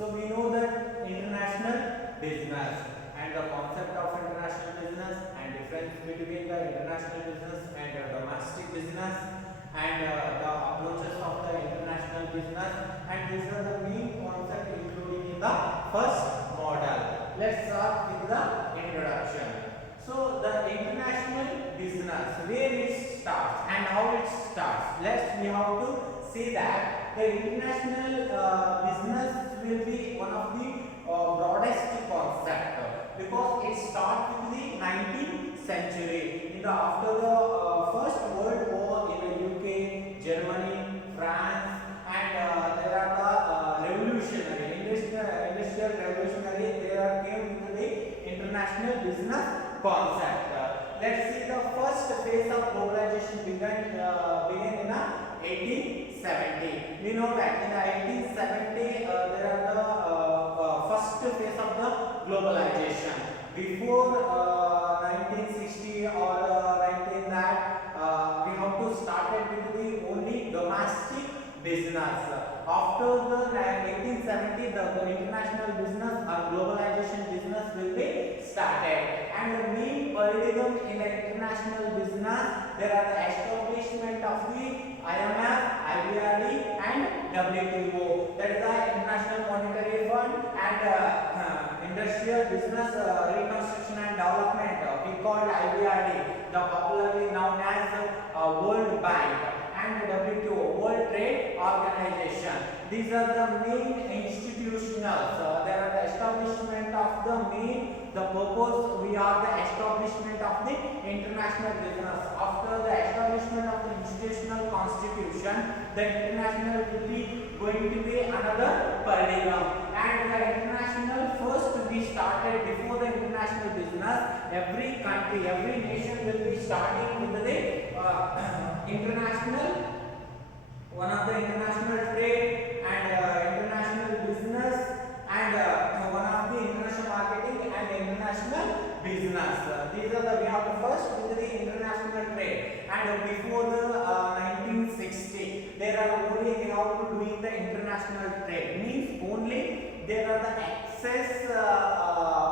So we know that international business and the concept of international business and difference between the international business and domestic business and the approaches of the international business, and these are the main concept including in the first model. Let's start with the introduction. So the international business, where it starts and how it starts. We have to say that the international business will be one of the broadest concept because it starts with the 19th century. After the First World War in the UK, Germany, France, and there are the revolutionary, industrial revolutionary. There came into the international business concept. Let's see the first phase of globalization began in 1870. We know that in 1870 there are the first phase of the globalization. Before 1960 or 19 that we have to started with the only domestic business. After the 1870, the international business or globalization business will be started. And the main paradigm in the international business, there are the establishment of the IMF, IBRD, and WTO. That is the International Monetary Fund and Industrial Business Reconstruction and Development. We called IBRD, the popularly known as World Bank, and WTO, World Trade Organization. These are the main institutionals. There are the establishment of the purpose. We are the establishment of the international business. After the establishment of the institutional constitution, the international will be going to be another paradigm. And the international first we started before the international business. Every country, every nation will be starting with the international, one of the international trade and international business and one of the international marketing and international business. These are the we have to first with the international trade, and before the 1960 there are only we have to doing the international trade, means only there are the excess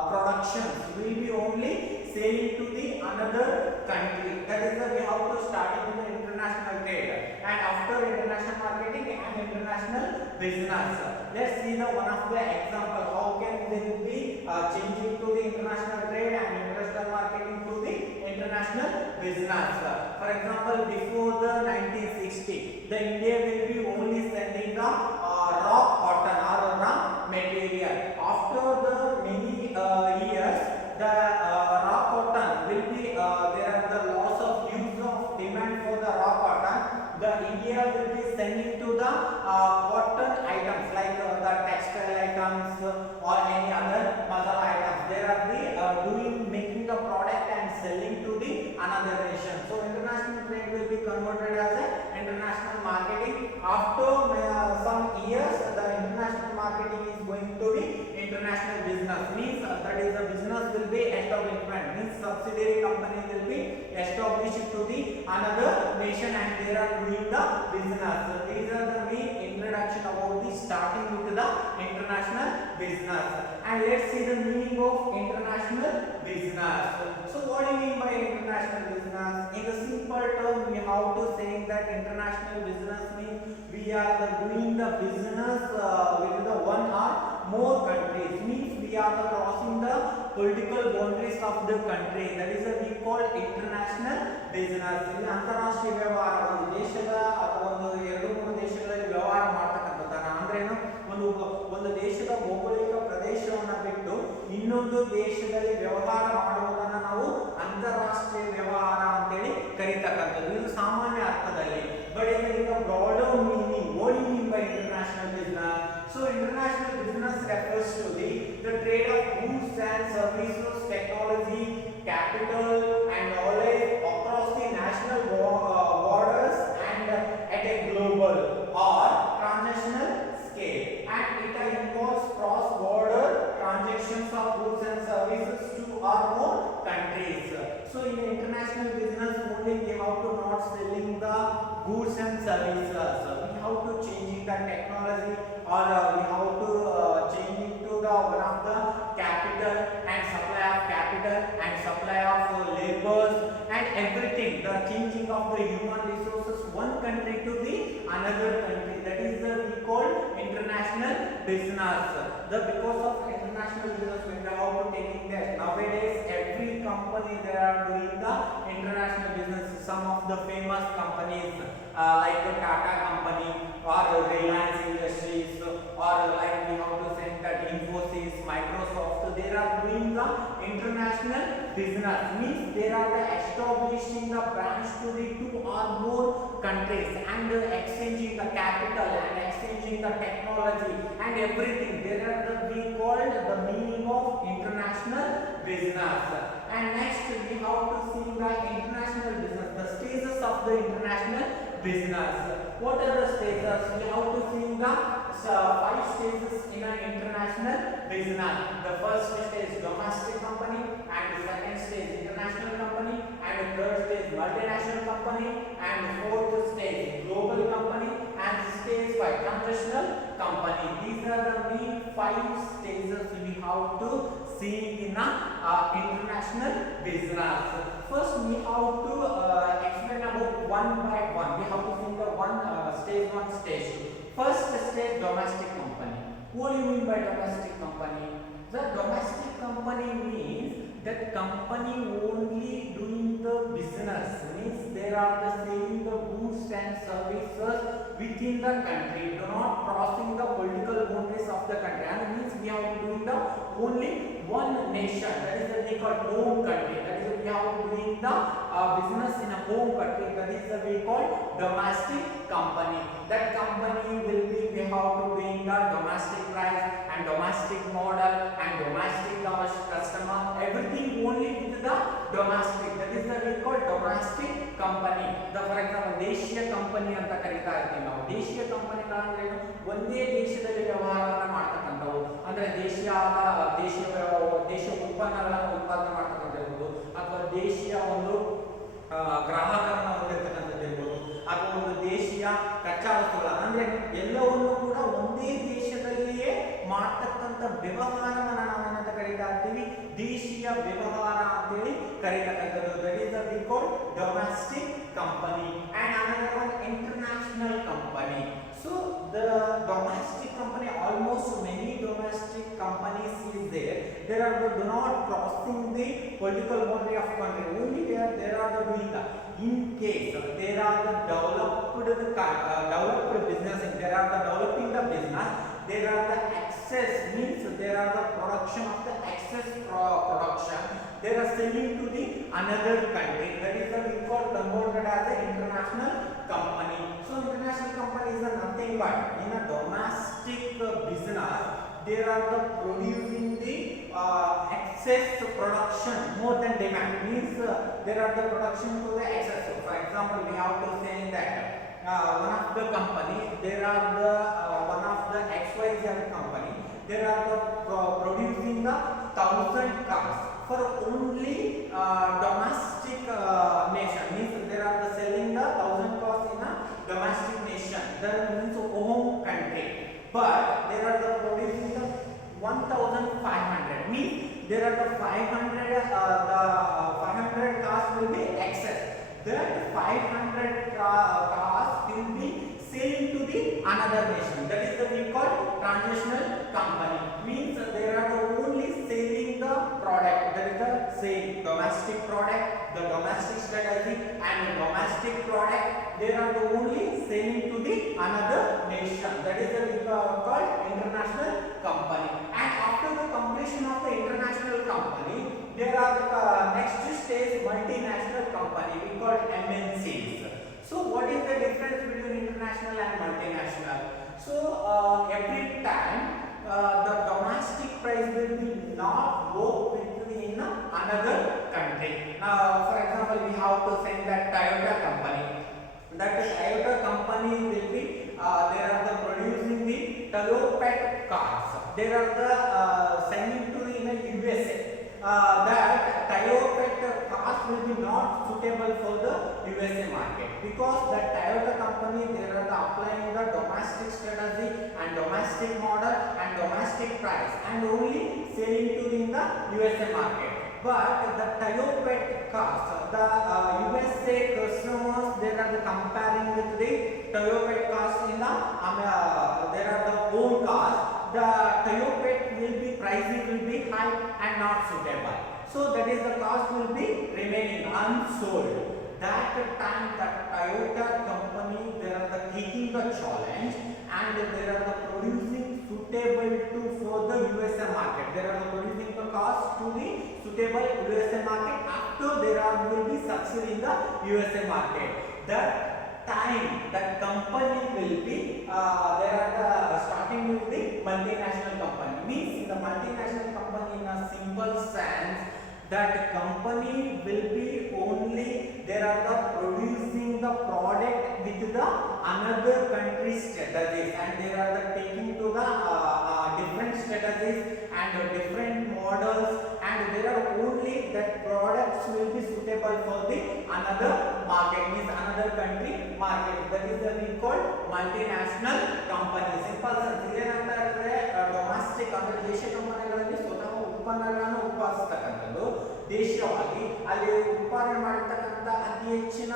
productions will be only selling to the another country. That is the we have to start with the international trade, and after international marketing and international business. Let's see the one of the example how can they will be changing to the international trade and international marketing to the international business. For example, before the 1960, the India will be only sending the raw cotton or raw material. After the many years, the raw cotton will be there are the loss of use of demand for the raw cotton. The India will be sending to the cotton items like the textile items or any other masala items. They are making the product and selling to the another nation. So international trade will be converted as a international marketing. After some years, the international marketing is going to be international business. Means that is the business will be establishment. Means subsidiary company will be established to the another nation and they are doing the business. So these are the main introduction about the starting with the international business. And let's see the meaning of international business. So what do you mean by international business? In the simple term, we have to say that international business means we are doing the business with the one or more countries. Means we are crossing the political boundaries of the country. That is we call international business. In ಅಂತಾರಾಷ್ಟ್ರೀಯ ವ್ಯವಹಾರ ಒಂದು ದೇಶದ ಅಥವಾ ಒಂದು ಎರಡು ಮೂರು ದೇಶಗಳಲ್ಲಿ ವ್ಯವಹಾರ ಮಾಡ್ತಕ್ಕಂಥದ್ದು ಅಂದ್ರೆ ಒಂದು ದೇಶದ ಭೌಗೋಳಿಕ ಪ್ರದೇಶವನ್ನು ಬಿಟ್ಟು ಇನ್ನೊಂದು ದೇಶದಲ್ಲಿ ವ್ಯವಹಾರ ಮಾಡುವುದನ್ನು ನಾವು ಅಂತಾರಾಷ್ಟ್ರೀಯ ವ್ಯವಹಾರ ಅಂತೇಳಿ ಕರೀತಕ್ಕಂಥದ್ದು. ಇದು ಸಾಮಾನ್ಯ ಅರ್ಥದಲ್ಲಿ. ಬಟ್ ಈಗ broader meaning, what you mean by international business? So international business refers to the trade of goods and services, technology, capital and knowledge across the national borders and at a global or transnational scale, and it involves cross-border transactions of goods and services to or more countries. So in international business only we have to not selling the goods and services. We have to changing the technology or we have to change it to the one of the capital and supply of capital and supply of labors and everything, the changing of the human resources one country to the another country, that is we call international business. The because of international business we have to taking that nowadays every company they are doing the international business. Some of the famous companies like the Tata company or Reliance Industries or like we have to say that Infosys, Microsoft, they are doing the international business, means they are establishing the branch to the 2 or more countries and exchanging the capital and exchanging the technology and everything. There are we called the meaning of international business. And next we have to see the international business, the stages of the international business. What are the stages? We have to see the 5 stages in an international business. The first stage domestic company, and the second stage international company, and the third stage multinational company, and the fourth stage global company, and stage 5 transnational company. These are the main 5 stages we have to see in a international business. First we have to explain about one by one. We have to see the stage 1, stage 2. First stage domestic company. What do you mean by domestic company? The domestic company means that company only doing the business, means they are the selling the goods and services within the country, do not crossing the political boundaries of the country, and means we are doing the only one nation, that is the we call home country, that is we are doing the business in a home country, that is the we call domestic company. That company will be we have to doing the domestic price and domestic model and domestic customer, everything only with the domestic, that is the we call domestic company. The for example ದೇಶೀಯ company ಅಂತ ಕರೀತಾ ಇರ್ತೀವಿ ನಾವು. ದೇಶೀಯ ಕಂಪನಿಗಳಂದ್ರೆ ಒಂದೇ ದೇಶದಲ್ಲಿ ವ್ಯವಹಾರವನ್ನ ಮಾಡ್ತಕ್ಕಂಥವು, ಅಂದ್ರೆ ದೇಶೀಯ ಉತ್ಪನ್ನಗಳನ್ನು ಉತ್ಪಾದನೆ ಮಾಡ್ತಕ್ಕಂಥದ್ದು ಅಥವಾ ದೇಶೀಯ ಒಂದು ಗ್ರಾಹಕರನ್ನ ಹೊಂದಿರತಕ್ಕಂಥದ್ದು ಇರ್ಬೋದು, ಅಥವಾ ಒಂದು ದೇಶೀಯ ಕಚ್ಚಾ ವಸ್ತುಗಳ, ಅಂದ್ರೆ ಎಲ್ಲವನ್ನು ಕೂಡ ಒಂದೇ ದೇಶದಲ್ಲಿಯೇ ಮಾಡ್ತಕ್ಕಂಥ ವ್ಯವಹಾರವನ್ನ ನಾವೇನಂತ ಕರೀತಾ ಇರ್ತೀವಿ, ದೇಶೀಯ ವ್ಯವಹಾರ ಅಂತೇಳಿ ಕರೀತಕ್ಕಂಥದ್ದು. That is the we call domestic company. And another one international company. So the domestic company, almost many domestic companies is there. There are the do not crossing the political boundary of country. Only there are the doing the in case there are the developed business. There are the developing the business. There are the excess, means there are the production of the excess production. They are selling to the another country. That is the we call converted as an international company. So international company is nothing but in a domestic business there are the producing the excess production more than demand, means there are the production to the excess. So for example we have to say that one of the company, there are the one of the XYZ company, there are the producing the 1,000 cars for only domestic nation, means there are the selling the 1,000 cars in a domestic nation, that means home country, but there are the producing the 1,500, means there are the 500 cars will be excess. That 500 cars will be selling to the another nation, that is the we call transnational company, means there are the only selling the product, that is the same domestic product, the domestic strategy and the domestic product, they are the only selling to the another nation, that is the we called international company. And after the completion of the international company, there are the next stage multinational company, we call MNCs. So what is the difference between international and multinational? So every time the domestic price will be not go within another country. Now for example we have to send that Toyota company. That Toyota company will be they are the producing the Toyota cars. They are the sending to in USA. That Toyota cars will be not suitable for the USA market, because the Toyota company, they are applying the domestic strategy and domestic model and domestic price and only selling to in the USA market. But the Toyopet cars, the USA customers, they are comparing with the Toyopet cars in the there are the own cars. The Toyopet will be pricing will be high and not suitable. So that is the cost will be remaining unsold. That time the Toyota company, they are the taking the challenge and they are the producing suitable to for the USA market. They are the producing the cars to the suitable USA market after there are will be success in the USA market. That time the company will be there are the starting with the multinational company, means the multinational company in a simple sense that company will be only there are the producing the product with the another country strategies and they are the taking to the different strategies and different models and there are only that products will be suitable for the another market, means another country market. That is the we call multinational company. Simple sense ಏನಂತ ಹೇಳಿದ್ರೆ domestic ಅಂದ್ರೆ ದೇಶೀಯ ಕಂಪನಿಗಳಲ್ಲಿ ಸ್ವತಃ ಉತ್ಪನ್ನಗಳನ್ನು ಉತ್ಪಾದಿಸತಕ್ಕಂಥದ್ದು ದೇಶೀಯವಾಗಿ ಅಲ್ಲಿ ಉತ್ಪಾದನೆ ಮಾಡಿರ್ತಕ್ಕಂಥ ಅತಿ ಹೆಚ್ಚಿನ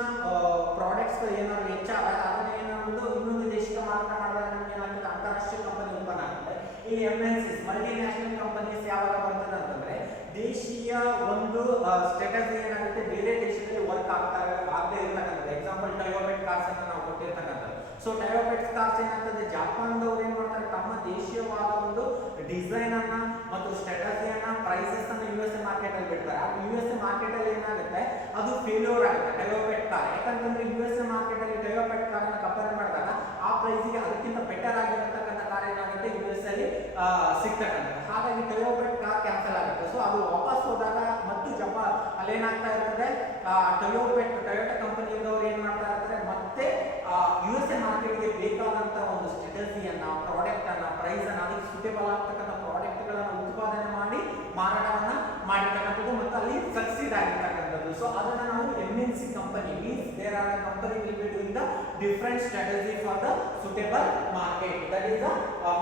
ಪ್ರಾಡಕ್ಟ್ಸ್ ಏನಾದ್ರು ಹೆಚ್ಚಾದಾಗ ಅದನ್ನ ಏನಾದ್ರು ಇನ್ನೊಂದು ದೇಶಕ್ಕೆ ಮಾರಾಟ ಮಾಡಿದಾಗ ನಮಗೆ ಏನಾಗ್ತದೆ ಅಂತಾರಾಷ್ಟ್ರೀಯ ಕಂಪನಿ ಉತ್ಪನ್ನ ಆಗ್ತದೆ. ಈ MNCs ಮಲ್ಟಿನ್ಯಾಷನಲ್ ಕಂಪನೀಸ್ ಯಾವಾಗ ಬರ್ತದೆ ಅಂತಂದ್ರೆ ದೇಶೀಯ ಒಂದು ಸ್ಟ್ರಾಟಜಿ ಏನಾಗುತ್ತೆ ಬೇರೆ ದೇಶದಲ್ಲಿ ವರ್ಕ್ ಆಗದೆ ಇರತಕ್ಕಂಥದ್ದು. ಎಕ್ಸಾಂಪಲ್ ಟೊಯೋಪೆಟ್ ಕಾರ್ಸ್ ಅಂತ ನಾವು ಕೊಟ್ಟಿರ್ತಕ್ಕಂಥದ್ದು. ಸೊ ಟೊಯೋಪೆಟ್ ಕಾರ್ಸ್ ಏನಾಗ್ತದೆ ಜಾಪಾನ್ದವ್ರು ಏನ್ ಮಾಡ್ತಾರೆ ತಮ್ಮ ದೇಶೀಯವಾದ ಒಂದು ಡಿಸೈನ್ ಅನ್ನ ಮತ್ತು ಸ್ಟ್ರಾಟಜಿಯನ್ನ ಪ್ರೈಸಸ್ ಅನ್ನ USA ಮಾರ್ಕೆಟ್ ಅಲ್ಲಿ ಬಿಡ್ತಾರೆ. ಆ USA ಮಾರ್ಕೆಟ್ ಅಲ್ಲಿ ಏನಾಗುತ್ತೆ ಅದು ಫೇಲ್ಯೂರ್ ಆಗುತ್ತೆ ಟೊಯೋಪೆಟ್ ಕಾರ್. ಯಾಕಂತಂದ್ರೆ USA ಮಾರ್ಕೆಟ್ ಅಲ್ಲಿ ಟೊಯೋಪೆಟ್ ಕಾರ್ ಅನ್ನ ಕಂಪೇರ್ ಮಾಡಿದಾಗ ಆ ಪ್ರೈಸ್ಗೆ ಅದಕ್ಕಿಂತ ಬೆಟರ್ ಆಗಿರತಕ್ಕಂಥ ಕಾರ್ ಏನಾಗುತ್ತೆ US ಅಲ್ಲಿ ಸಿಗ್ತಕ್ಕಂಥದ್ದು. ಹಾಗಾಗಿ ಟೊಯೋಪೆಟ್ ಕಾರ್ ಕ್ಯಾನ್ಸಲ್ ಆಗುತ್ತೆ. ಸೊ ಅದು ವಾಪಸ್ ಹೋದಾಗ ಮತ್ತು ಜಪಾನ್ ಅಲ್ಲೇನಾಗ್ತಾ ಇರ್ತದೆ ಟೊಯೋಟಾ ಕಂಪನಿಯವರು ಏನ್ ಮಾಡ್ತಾ ಇರ್ತಾರೆ ಮತ್ತೆ USA ಮಾರ್ಕೆಟ್ಗೆ ಬೇಕಾದಂತ ಒಂದು ಸ್ಟ್ರಾಟಜಿಯನ್ನ ಪ್ರಾಡಕ್ಟ್ ಅನ್ನ ಪ್ರೈಸ್ ಅನ್ನ ಅದಕ್ಕೆ ಸೂಟೇಬಲ್ ಆಗ್ತಕ್ಕಂಥ ಪ್ರಾಡಕ್ಟ್ ಗಳನ್ನ ಉತ್ಪಾದನೆ ಮಾಡಿ ಮಾರಾಟವನ್ನ ಮಾಡಿರ್ತಕ್ಕಂಥದ್ದು ಮತ್ತು ಅಲ್ಲಿ ಸಕ್ಸೀಡ್ ಆಗಿರ್ತಕ್ಕಂಥದ್ದು. ಸೊ ಅದನ್ನ ನಾವು MNC company means there are company will be doing the different strategy for the suitable market. That is the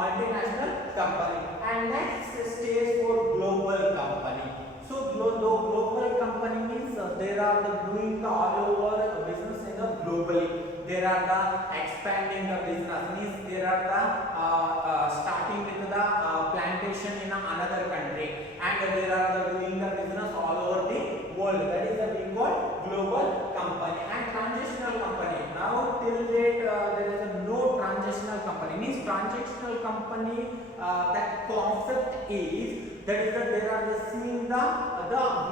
multinational company. And next stage for global company. So global company means there are the doing the all over business in the globally. There are the expanding the business, means there are the starting with the plantation in another country and there are the doing the business all over the world. That is the we call global company. And transitional company, now till date there is no transitional company, means transitional company that concept is that is that there are the seeing the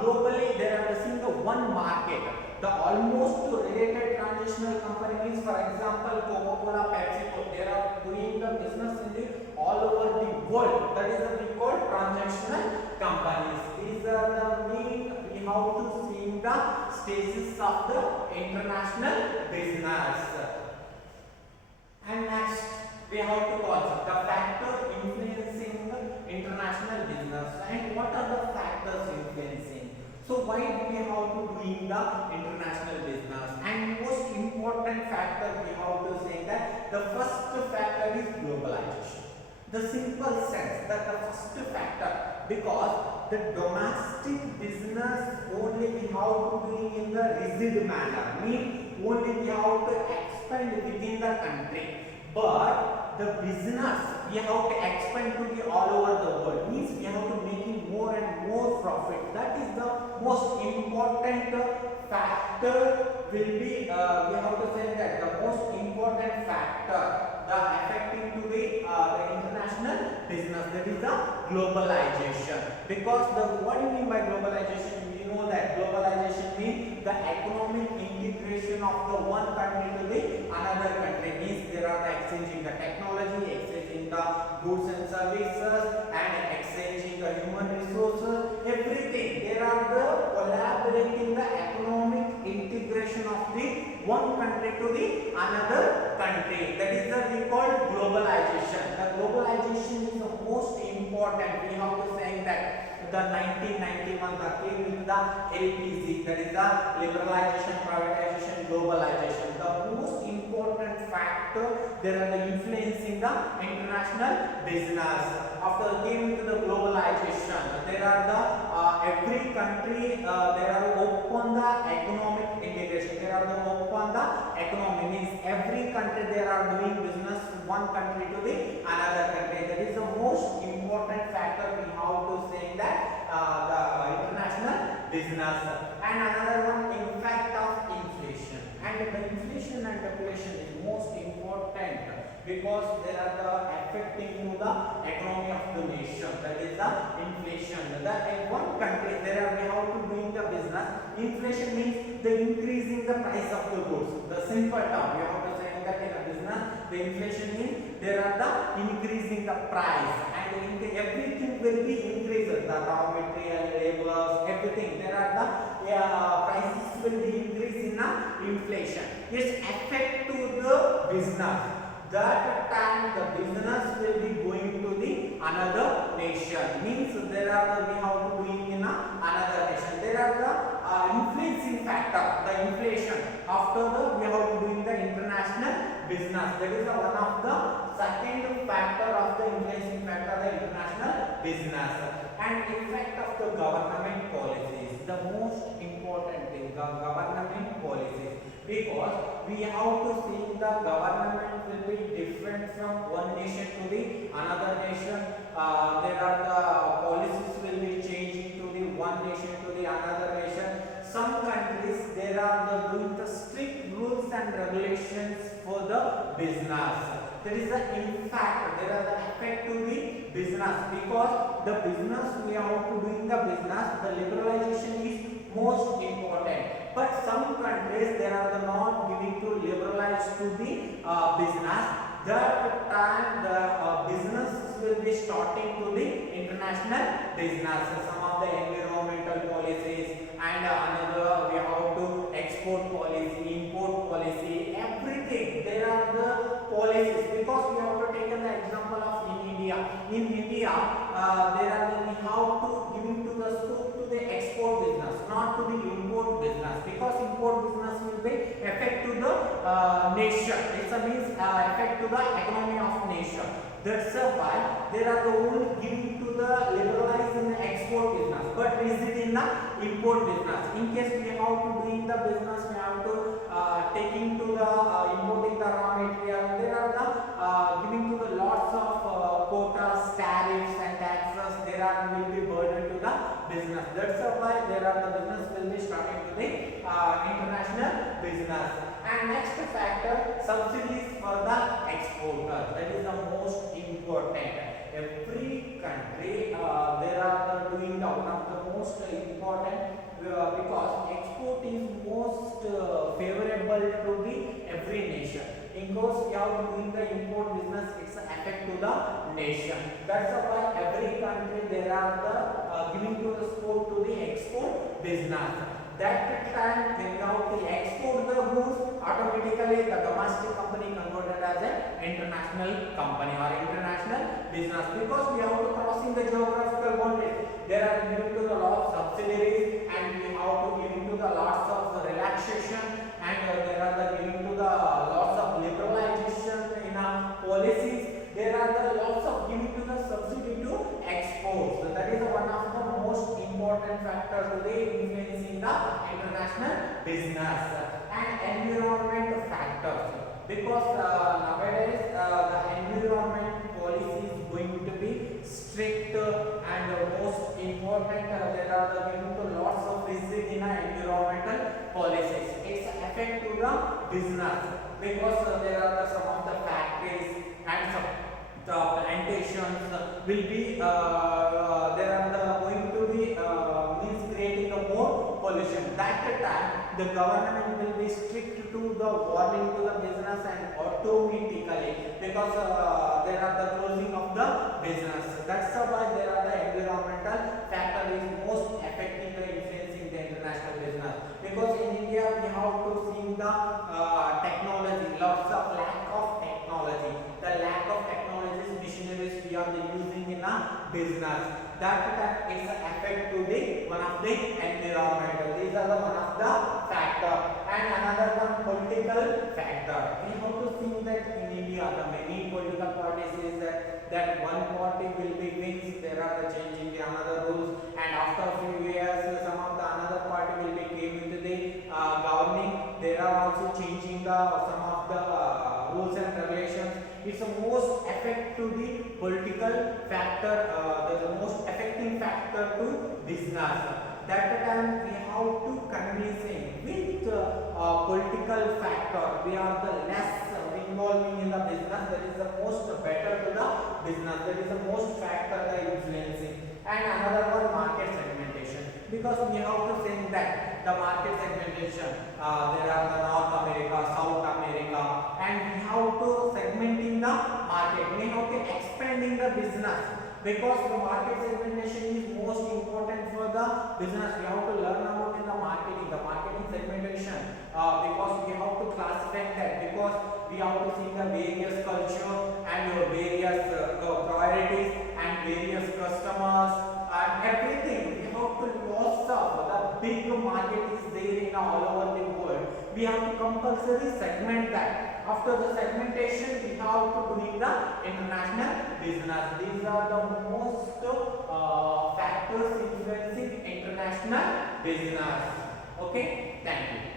globally there are the seeing the one market. The almost related transitional company means for example Coca-Cola, PepsiCo, they are doing the business in the all over the world. That is the we call transactional companies. These are the main we have to see the stages of the international business. And next we have to consider the factor influencing the international business. And what are the factors influencing? So why do we have to doing the international business? And most important factor we have to say that the first factor is globalization. The simple sense that the first factor, because the domestic business only we have to doing in the rigid manner, mean only we have to expand within the country, but the business we have to expand to the all over the world, means we have to making more and more profit. That is the most important factor will be we have to say that the most important factor the affecting to the international business, that is the globalization. Because the what do you mean by globalization? We know that globalization means the economic integration of the one country to the another country, means there are the exchanging the technology, exchanging the goods and services and exchanging the human resources, everything. There are the collaborating the economic integration of the one country to the another country. That is the we call globalization. The globalization is the most important. We have to say that the 1991 the came with the LPG, that is the liberalization, privatization, globalization. The most important factor there are the influencing the international business. After came into the globalization, there are the every country there are open the economic integration. There are the open the economy, means every country they are doing business one country to the another country. That is the most important factor we have to say that the international business. And another one, impact of inflation. And the inflation and deflation is most important because they are the affecting to the economy of the nation. That is the inflation. That in one country there are we have to doing the business. Inflation means the increasing the price of the goods. The simple term we have to say that in a business, the inflation means there are the increasing the price, and everything will be increased. The raw material, labors, everything. There are the prices will be increased in inflation. Its effect to the business. That time the business will be going to the another nation. Means there are the we have to doing in another nation. There are the influencing factor, the inflation. After the we have to doing the international business. That is one of the second factor of the influencing factor, the international business. And effect of the government policies. The most important thing, the government policies. Because we have to see the government will be different from one nation to the another nation. There are the policies will be changing to the one nation to the another nation. Some countries there are the doing the strict rules and regulations for the business. There is an impact, there are the effect to the business, because the business we have to doing the business, the liberalization is most important. But some countries there are the not giving to liberalize to the business. That time the business will be starting to the international business. Some of the environmental policies and another we have to export policy, import policy, everything. There are the policies, because we have to take the example of in India. In India, there are the, we have to giving to the scope to the export business, not to the import business, because import business will be effect to the nation. It means effect to the economy of nation. That's why there are the only giving to the liberalize in the export business, but is it in the import business? In case we have to doing the business, we have to taking to the importing the raw material. There are the giving to the lots of quotas, tariffs and taxes. There are will be burden to the business. That's why there are the business will be starting to the international business. And next factor, subsidies for the exporters. That is the most important. Every country there are the doing the one of the most important because export is most favorable to the every nation. In course we have to doing the import business, it's affect to the nation. That's why every country there are the giving to the scope to the export business. That time when you have to export the goods, automatically the domestic company converted as an international company or international business, because we have to crossing the geographical boundaries. There are given to the lot of subsidiaries, and we have to giving to the lots of relaxation, and there are the giving to the lots of liberalization in policies. There are the lots of giving to the subsidy to exports. So that is one of the most important factors today influencing the international business. And environment factors, because nowadays the environment policy is going to be strict and most important. There are the given to lots of risk in environmental policies. It's affect to the business, because there are the, some of the factories and some the plantations will be there are the going to be means creating a more pollution. That time the government will be strict to the warning to the business and automatically, because there are the closing of the business. That's why there are the environmental factor is most affecting the influencing the international business. Because in India we have to see the technology, lots of lack of technology. The lack of technologies, machineries we are using in a business. that it's an effect to the one of the environmental. These are the one of the factor, and another one political factor. We have to see that in India the many political parties is that one party will be wins, there are the changing the another rules, and after a few years some of the another party will be came into the governing, there are also changing the some of the rules and regulations. It's the most effect to the political factor, the most affecting factor to business. That time we have to convincing with political factor, we are the less involving in the business, that is the most better to the business, that is the most factor the influencing. And another one, market segmentation, because we have to think that the market segmentation, there are the North America, South America, and we have to segment in the market, we have to expand in the business, because the market segmentation is most important for the business. We have to learn about in the marketing segmentation, because we have to classify that, because we have to see the various culture and your various priorities and various customers and everything. We have to lots of the big market is there in all over the world. We have to compulsory segment that. After the segmentation, we have to bring the international business. These are the most factors influencing international business. Okay, thank you.